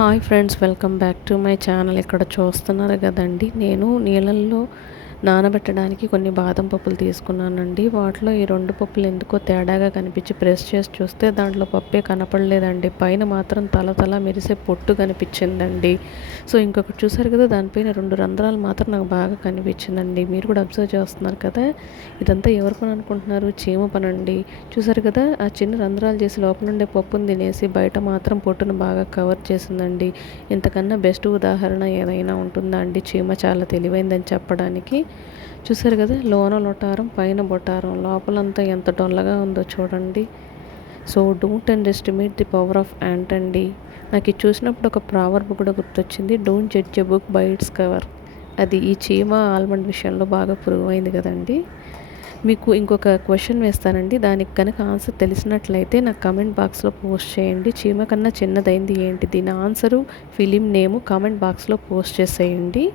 Hi friends, welcome back to my channel. ఇక్కడ చూస్తున్నారు కదండి, నేను నీళ్ళల్లో నానబెట్టడానికి కొన్ని బాదం పప్పులు తీసుకున్నానండి. వాటిలో ఈ 2 పప్పులు ఎందుకో తేడాగా కనిపించి ప్రెస్ చేసి చూస్తే దాంట్లో పప్పే కనపడలేదండి. పైన మాత్రం తల మెరిసే పొట్టు కనిపించిందండి. సో ఇంకొకటి చూసారు కదా, దానిపైన 2 రంధ్రాలు మాత్రం నాకు బాగా కనిపించిందండి. మీరు కూడా అబ్జర్వ్ చేస్తున్నారు కదా. ఇదంతా ఎవరి పని అనుకుంటున్నారు? చీమ పని అండి. చూసారు కదా, ఆ చిన్న రంధ్రాలు చేసి లోపల ఉండే పప్పును తినేసి బయట మాత్రం పొట్టును బాగా కవర్ చేసిందండి. ఇంతకన్నా బెస్ట్ ఉదాహరణ ఏదైనా ఉంటుందా అండి? చీమ చాలా తెలివైందని చెప్పడానికి. చూసారు కదా, లోన లొటారం పైన బొటారం, లోపలంతా ఎంత డొల్లగా ఉందో చూడండి. So don't under estimate the power of ant అండి. నాకు ఇది చూసినప్పుడు ఒక ప్రావర్బ్ కూడా గుర్తొచ్చింది. Don't judge a book by its cover. అది ఈ చీమ ఆల్మండ్ విషయంలో బాగా ప్రూవ్ అయింది కదండి. మీకు ఇంకొక క్వశ్చన్ వేస్తానండి. దానికి కనుక ఆన్సర్ తెలిసినట్లయితే నాకు కామెంట్ బాక్స్లో పోస్ట్ చేయండి. చీమ కన్నా చిన్నదైంది ఏంటి? దీని ఆన్సరు, ఫిలిం నేము కామెంట్ బాక్స్లో పోస్ట్ చేసేయండి.